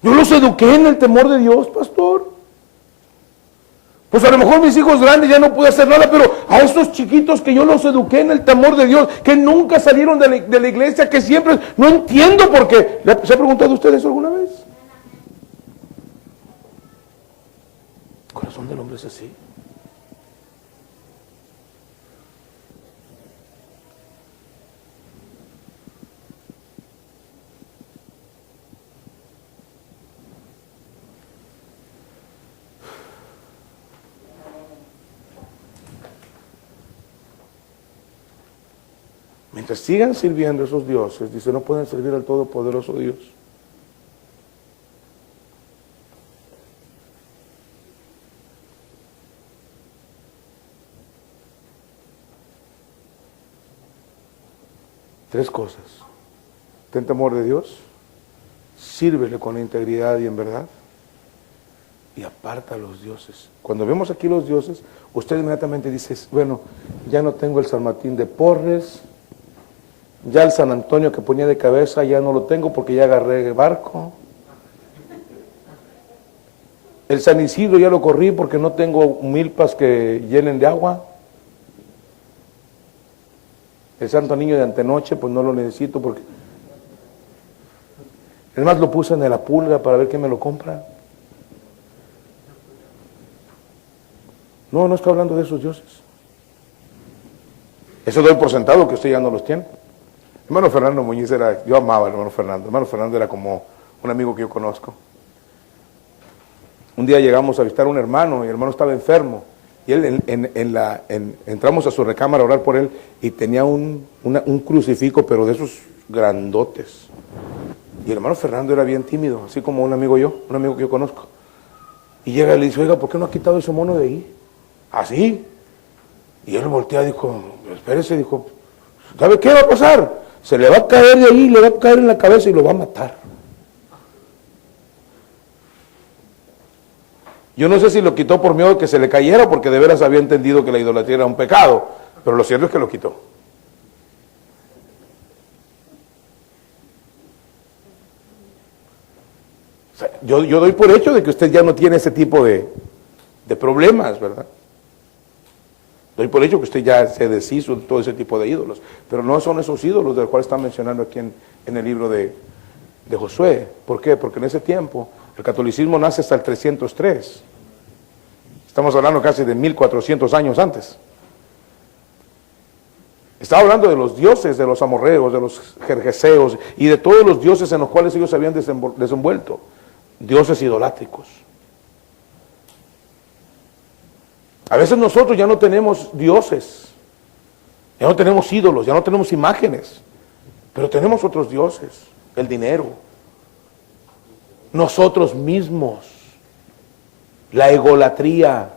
Yo los eduqué en el temor de Dios, pastor. Pues a lo mejor mis hijos grandes ya no pude hacer nada, pero a esos chiquitos que yo los eduqué en el temor de Dios, que nunca salieron de la iglesia, que siempre, no entiendo por qué. ¿Se ha preguntado usted eso alguna vez? El corazón del hombre es así. Mientras sigan sirviendo a esos dioses, dice, no pueden servir al Todopoderoso Dios. Tres cosas. Ten temor de Dios, sírvele con integridad y en verdad, y aparta a los dioses. Cuando vemos aquí los dioses, usted inmediatamente dice, bueno, ya no tengo el San Martín de Porres, ya el San Antonio que ponía de cabeza ya no lo tengo porque ya agarré barco. El San Isidro ya lo corrí porque no tengo milpas que llenen de agua. El Santo Niño de Antenoche pues no lo necesito porque... Es más, lo puse en la pulga para ver quién me lo compra. No estoy hablando de esos dioses. Eso doy por sentado que usted ya no los tiene. Hermano Fernando Muñiz yo amaba al hermano Fernando. Hermano Fernando era como un amigo que yo conozco. Un día llegamos a visitar a un hermano y el hermano estaba enfermo. Y él entramos a su recámara a orar por él y tenía un crucifijo, pero de esos grandotes. Y el hermano Fernando era bien tímido, así como un amigo que yo conozco. Y llega y le dice, oiga, ¿por qué no ha quitado ese mono de ahí? ¿Así? Y él voltea y dijo, espérese, dijo, ¿sabe qué va a pasar? Se le va a caer de ahí, le va a caer en la cabeza y lo va a matar. Yo no sé si lo quitó por miedo de que se le cayera, porque de veras había entendido que la idolatría era un pecado, pero lo cierto es que lo quitó. O sea, yo doy por hecho de que usted ya no tiene ese tipo de problemas, ¿verdad? Doy por hecho que usted ya se deshizo de todo ese tipo de ídolos, pero no son esos ídolos de los cuales está mencionando aquí en el libro de Josué. ¿Por qué? Porque en ese tiempo el catolicismo nace hasta el 303. Estamos hablando casi de 1400 años antes. Estaba hablando de los dioses de los amorreos, de los jerjeseos y de todos los dioses en los cuales ellos se habían desenvuelto. Dioses idolátricos. A veces nosotros ya no tenemos dioses, ya no tenemos ídolos, ya no tenemos imágenes, pero tenemos otros dioses, el dinero, nosotros mismos, la egolatría.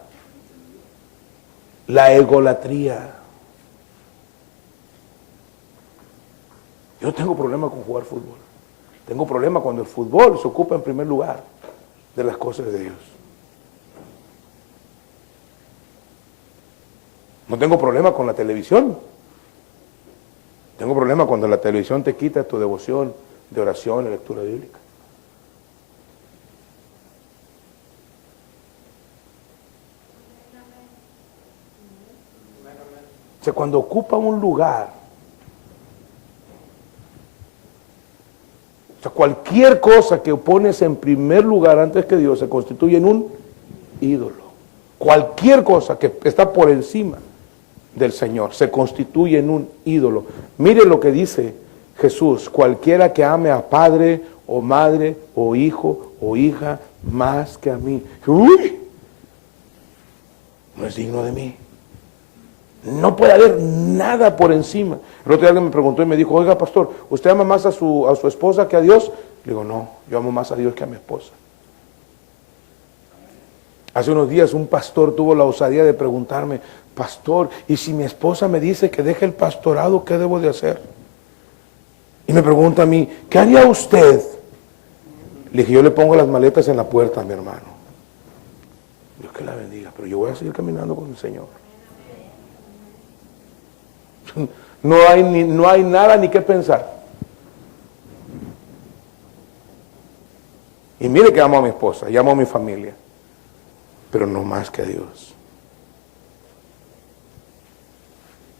Yo no tengo problema con jugar fútbol, tengo problema cuando el fútbol se ocupa en primer lugar de las cosas de Dios. No tengo problema con la televisión. Tengo problema cuando la televisión te quita tu devoción de oración y lectura bíblica. O sea, cuando ocupa un lugar, o sea, cualquier cosa que pones en primer lugar antes que Dios se constituye en un ídolo. Cualquier cosa que está por encima del Señor se constituye en un ídolo. Mire lo que dice Jesús: cualquiera que ame a padre o madre o hijo o hija más que a mí, ¡uy!, no es digno de mí. No puede haber nada por encima. El otro día alguien me preguntó y me dijo, oiga pastor, ¿usted ama más a su esposa que a Dios? Le digo, no, yo amo más a Dios que a mi esposa. Hace unos días un pastor tuvo la osadía de preguntarme, pastor, ¿y si mi esposa me dice que deje el pastorado, qué debo de hacer? Y me pregunta a mí, ¿qué haría usted? Le dije, yo le pongo las maletas en la puerta a mi hermano. Dios que la bendiga, pero yo voy a seguir caminando con el Señor. No hay nada ni qué pensar. Y mire que amo a mi esposa y amo a mi familia, pero no más que a Dios.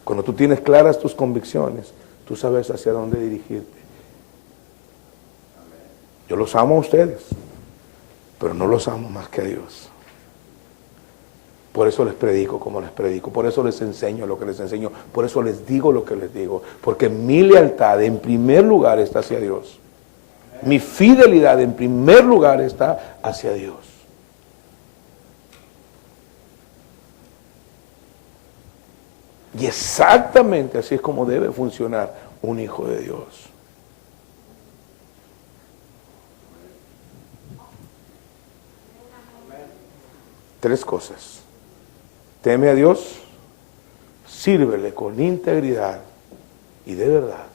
Cuando tú tienes claras tus convicciones, tú sabes hacia dónde dirigirte. Yo los amo a ustedes, pero no los amo más que a Dios. Por eso les predico como les predico, por eso les enseño lo que les enseño, por eso les digo lo que les digo, porque mi lealtad en primer lugar está hacia Dios. Mi fidelidad en primer lugar está hacia Dios. Y exactamente así es como debe funcionar un hijo de Dios. Tres cosas. Teme a Dios, sírvele con integridad y de verdad.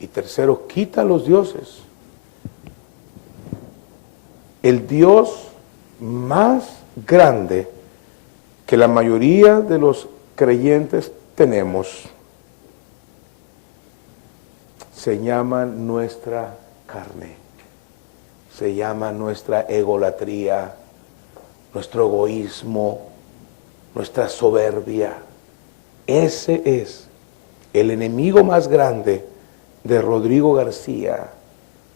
Y tercero, quita a los dioses. El Dios más grande que la mayoría de los creyentes tenemos se llama nuestra carne, se llama nuestra egolatría, nuestro egoísmo, nuestra soberbia. Ese es el enemigo más grande de Rodrigo García.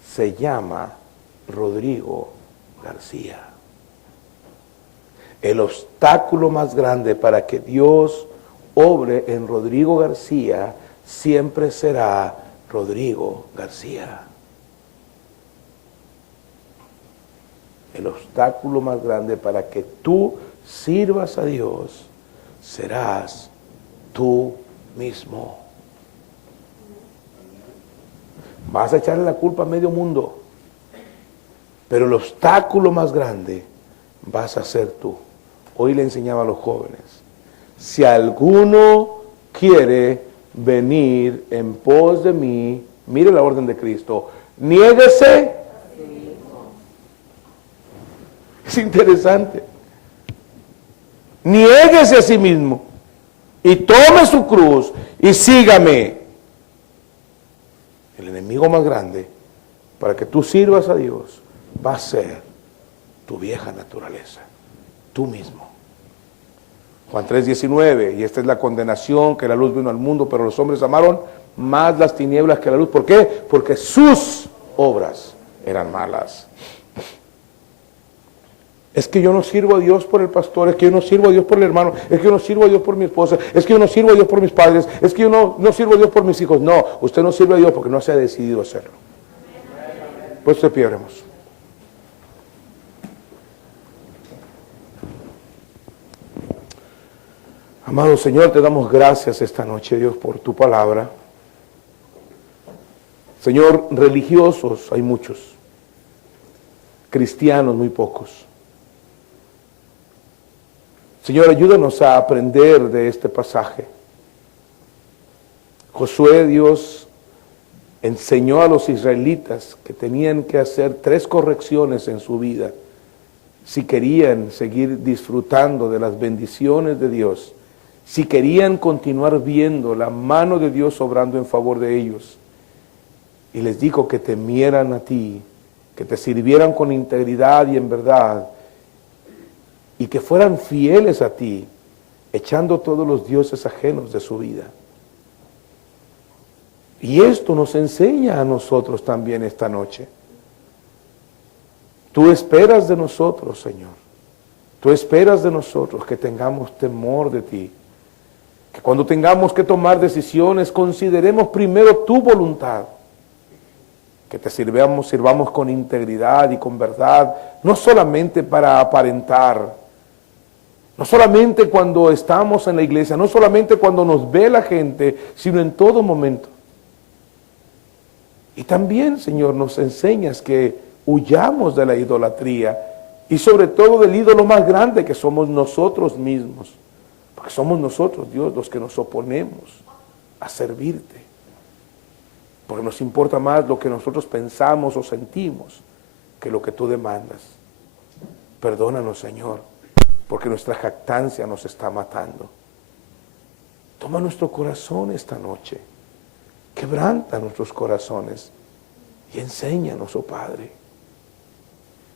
Se llama Rodrigo García. El obstáculo más grande para que Dios obre en Rodrigo García siempre será Rodrigo García. El obstáculo más grande para que tú sirvas a Dios serás tú mismo. Vas a echarle la culpa a medio mundo, pero el obstáculo más grande vas a ser tú. Hoy le enseñaba a los jóvenes, si alguno quiere venir en pos de mí, mire la orden de Cristo, niéguese. Es interesante. Niéguese a sí mismo y tome su cruz y sígame. El enemigo más grande para que tú sirvas a Dios va a ser tu vieja naturaleza, tú mismo. Juan 3:19, y esta es la condenación, que la luz vino al mundo, pero los hombres amaron más las tinieblas que la luz. ¿Por qué? Porque sus obras eran malas. Es que yo no sirvo a Dios por el pastor, es que yo no sirvo a Dios por el hermano, es que yo no sirvo a Dios por mi esposa, es que yo no sirvo a Dios por mis padres, es que yo no sirvo a Dios por mis hijos. No, usted no sirve a Dios porque no se ha decidido hacerlo. Pues te piedremos. Amado Señor, te damos gracias esta noche, Dios, por tu palabra. Señor, religiosos hay muchos, cristianos muy pocos. Señor, ayúdanos a aprender de este pasaje. Josué, Dios, enseñó a los israelitas que tenían que hacer 3 correcciones en su vida si querían seguir disfrutando de las bendiciones de Dios, si querían continuar viendo la mano de Dios obrando en favor de ellos. Y les dijo que temieran a ti, que te sirvieran con integridad y en verdad, y que fueran fieles a ti, echando todos los dioses ajenos de su vida. Y esto nos enseña a nosotros también esta noche. Tú esperas de nosotros, Señor. Tú esperas de nosotros que tengamos temor de ti. Que cuando tengamos que tomar decisiones, consideremos primero tu voluntad. Que te sirvamos con integridad y con verdad, no solamente para aparentar, no solamente cuando estamos en la iglesia, no solamente cuando nos ve la gente, sino en todo momento. Y también, Señor, nos enseñas que huyamos de la idolatría y sobre todo del ídolo más grande que somos nosotros mismos, porque somos nosotros, Dios, los que nos oponemos a servirte, porque nos importa más lo que nosotros pensamos o sentimos que lo que tú demandas. Perdónanos, Señor, porque nuestra jactancia nos está matando. Toma nuestro corazón esta noche, quebranta nuestros corazones y enséñanos, oh Padre.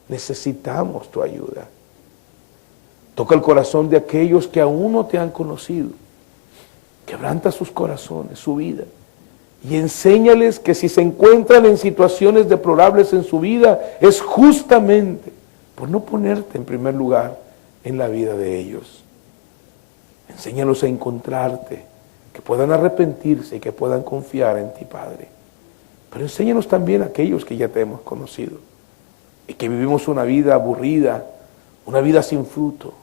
Necesitamos tu ayuda. Toca el corazón de aquellos que aún no te han conocido. Quebranta sus corazones, su vida. Y enséñales que si se encuentran en situaciones deplorables en su vida, es justamente por no ponerte en primer lugar en la vida de ellos. Enséñalos a encontrarte, que puedan arrepentirse y que puedan confiar en ti, Padre. Pero enséñanos también a aquellos que ya te hemos conocido y que vivimos una vida aburrida, una vida sin fruto.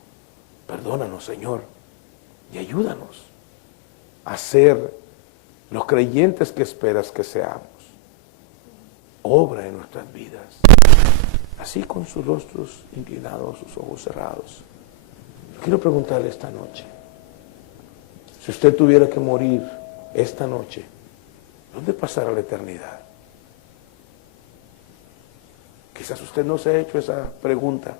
Perdónanos, Señor, y ayúdanos a ser los creyentes que esperas que seamos. Obra en nuestras vidas. Así con sus rostros inclinados, sus ojos cerrados. Quiero preguntarle esta noche, si usted tuviera que morir esta noche, ¿dónde pasará la eternidad? Quizás usted no se ha hecho esa pregunta,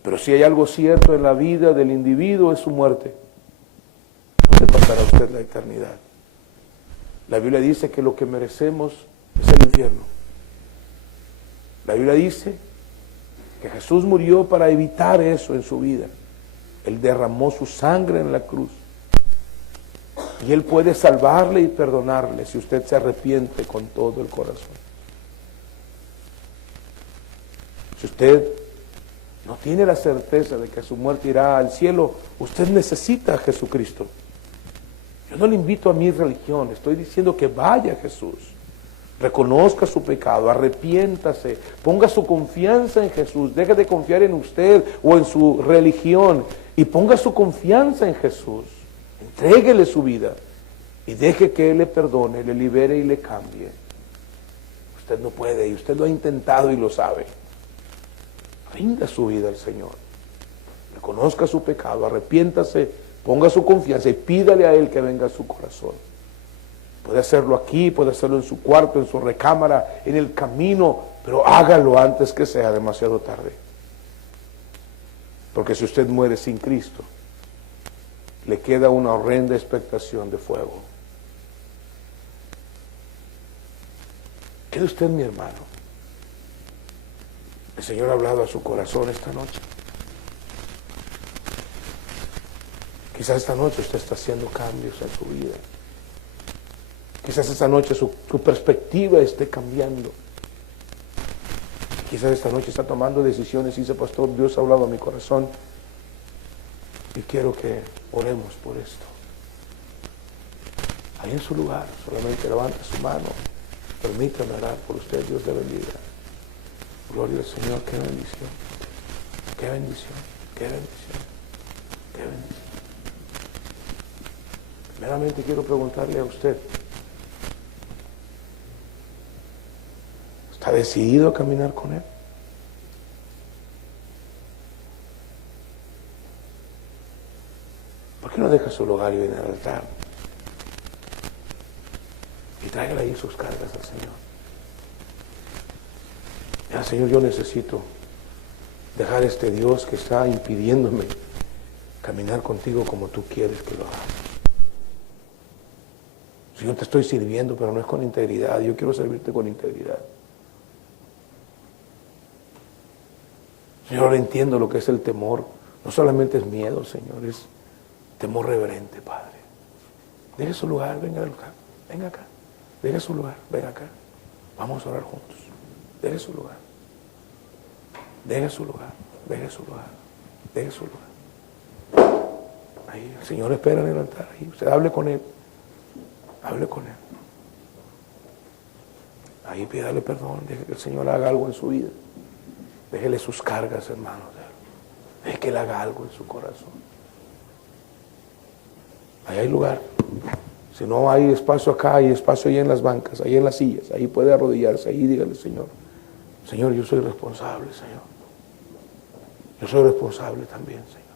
pero si hay algo cierto en la vida del individuo es su muerte. ¿Dónde pasará usted la eternidad? La Biblia dice que lo que merecemos es el infierno. La Biblia dice que Jesús murió para evitar eso en su vida. Él derramó su sangre en la cruz. Y Él puede salvarle y perdonarle si usted se arrepiente con todo el corazón. Si usted no tiene la certeza de que su muerte irá al cielo, usted necesita a Jesucristo. Yo no le invito a mi religión, estoy diciendo que vaya a Jesús. Reconozca su pecado, arrepiéntase, ponga su confianza en Jesús, deje de confiar en usted o en su religión y ponga su confianza en Jesús. Entréguele su vida y deje que Él le perdone, le libere y le cambie. Usted no puede y usted lo ha intentado y lo sabe. Rinda su vida al Señor. Reconozca su pecado, arrepiéntase, ponga su confianza y pídale a Él que venga a su corazón. Puede hacerlo aquí, puede hacerlo en su cuarto, en su recámara, en el camino, pero hágalo antes que sea demasiado tarde. Porque si usted muere sin Cristo, le queda una horrenda expectación de fuego. ¿Quede usted, mi hermano? El Señor ha hablado a su corazón esta noche. Quizás esta noche usted está haciendo cambios en su vida. Quizás esta noche su perspectiva esté cambiando. Quizás esta noche está tomando decisiones y dice, pastor, Dios ha hablado a mi corazón y quiero que oremos por esto. Ahí en su lugar, solamente levante su mano, permítame orar por usted, Dios le bendiga. Gloria al Señor, qué bendición, qué bendición, qué bendición, qué bendición. Primeramente quiero preguntarle a usted, ¿está decidido a caminar con Él? ¿Por qué no deja su lugar y viene al altar? Y tráigale ahí sus cargas al Señor. Ya, Señor, yo necesito dejar este Dios que está impidiéndome caminar contigo como tú quieres que lo haga. Señor, te estoy sirviendo, pero no es con integridad. Yo quiero servirte con integridad. Señor, ahora entiendo lo que es el temor. No solamente es miedo, Señor, es temor reverente, Padre. Deje su lugar, venga acá, venga acá. Deje su lugar, venga acá. Vamos a orar juntos. Deje su lugar. Deje su lugar, deje su lugar, deje su lugar. Ahí, el Señor espera en el altar. Ahí, usted hable con Él. Hable con Él. Ahí pídale perdón, deje que el Señor haga algo en su vida. Déjele sus cargas, hermanos. Deje que Él haga algo en su corazón. Ahí hay lugar. Si no hay espacio acá, hay espacio ahí en las bancas, ahí en las sillas. Ahí puede arrodillarse, ahí dígale, Señor, Señor, yo soy responsable, Señor. Yo soy responsable también, Señor.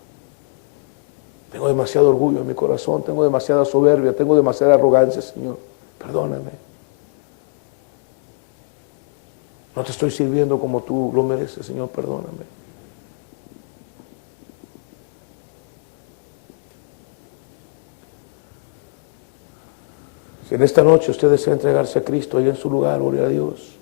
Tengo demasiado orgullo en mi corazón, tengo demasiada soberbia, tengo demasiada arrogancia, Señor. Perdóname. No te estoy sirviendo como tú lo mereces, Señor, perdóname. Si en esta noche usted desea entregarse a Cristo ahí en su lugar, gloria a Dios.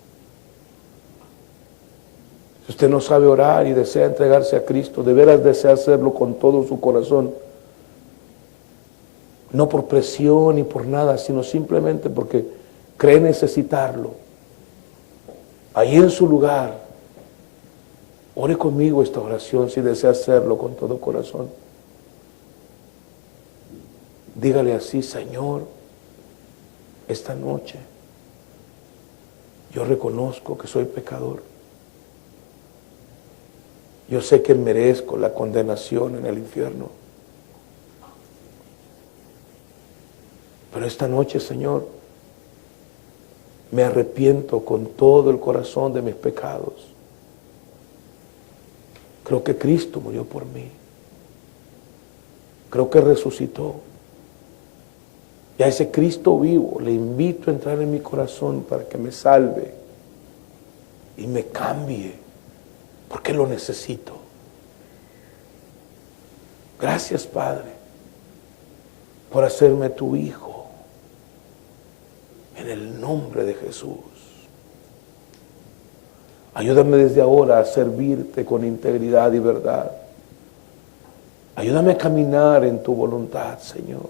Si usted no sabe orar y desea entregarse a Cristo, de veras desea hacerlo con todo su corazón. No por presión ni por nada, sino simplemente porque cree necesitarlo. Ahí en su lugar, ore conmigo esta oración si desea hacerlo con todo corazón. Dígale así: Señor, esta noche yo reconozco que soy pecador. Yo sé que merezco la condenación en el infierno. Pero esta noche, Señor, me arrepiento con todo el corazón de mis pecados. Creo que Cristo murió por mí. Creo que resucitó. Y a ese Cristo vivo le invito a entrar en mi corazón para que me salve y me cambie, porque lo necesito. Gracias, Padre, por hacerme tu hijo, en el nombre de Jesús. Ayúdame desde ahora a servirte con integridad y verdad. Ayúdame a caminar en tu voluntad, Señor.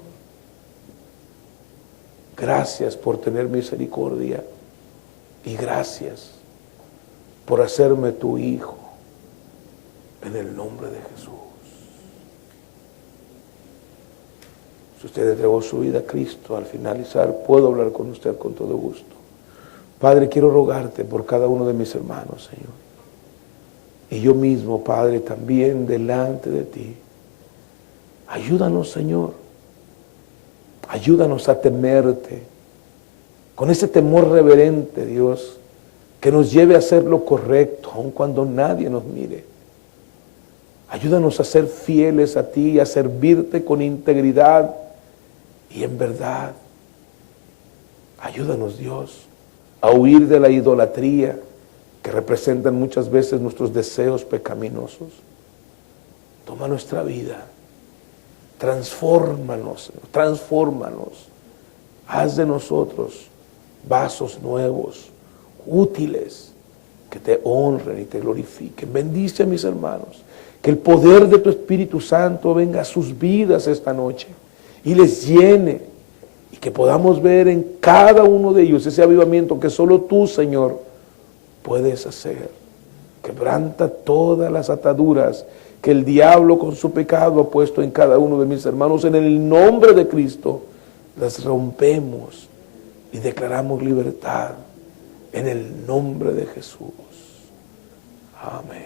Gracias por tener misericordia y gracias por hacerme tu hijo, en el nombre de Jesús. Si usted entregó su vida a Cristo, al finalizar puedo hablar con usted con todo gusto. Padre, quiero rogarte por cada uno de mis hermanos, Señor. Y yo mismo, Padre, también delante de ti. Ayúdanos, Señor. Ayúdanos a temerte. Con ese temor reverente, Dios, que nos lleve a hacer lo correcto, aun cuando nadie nos mire. Ayúdanos a ser fieles a ti, a servirte con integridad y en verdad. Ayúdanos, Dios, a huir de la idolatría que representan muchas veces nuestros deseos pecaminosos. Toma nuestra vida, transfórmanos, haz de nosotros vasos nuevos, útiles, que te honren y te glorifiquen. Bendice a mis hermanos, que el poder de tu Espíritu Santo venga a sus vidas esta noche y les llene, y que podamos ver en cada uno de ellos ese avivamiento que solo tú, Señor, puedes hacer. Quebranta todas las ataduras que el diablo con su pecado ha puesto en cada uno de mis hermanos. En el nombre de Cristo las rompemos y declaramos libertad en el nombre de Jesús. Amén.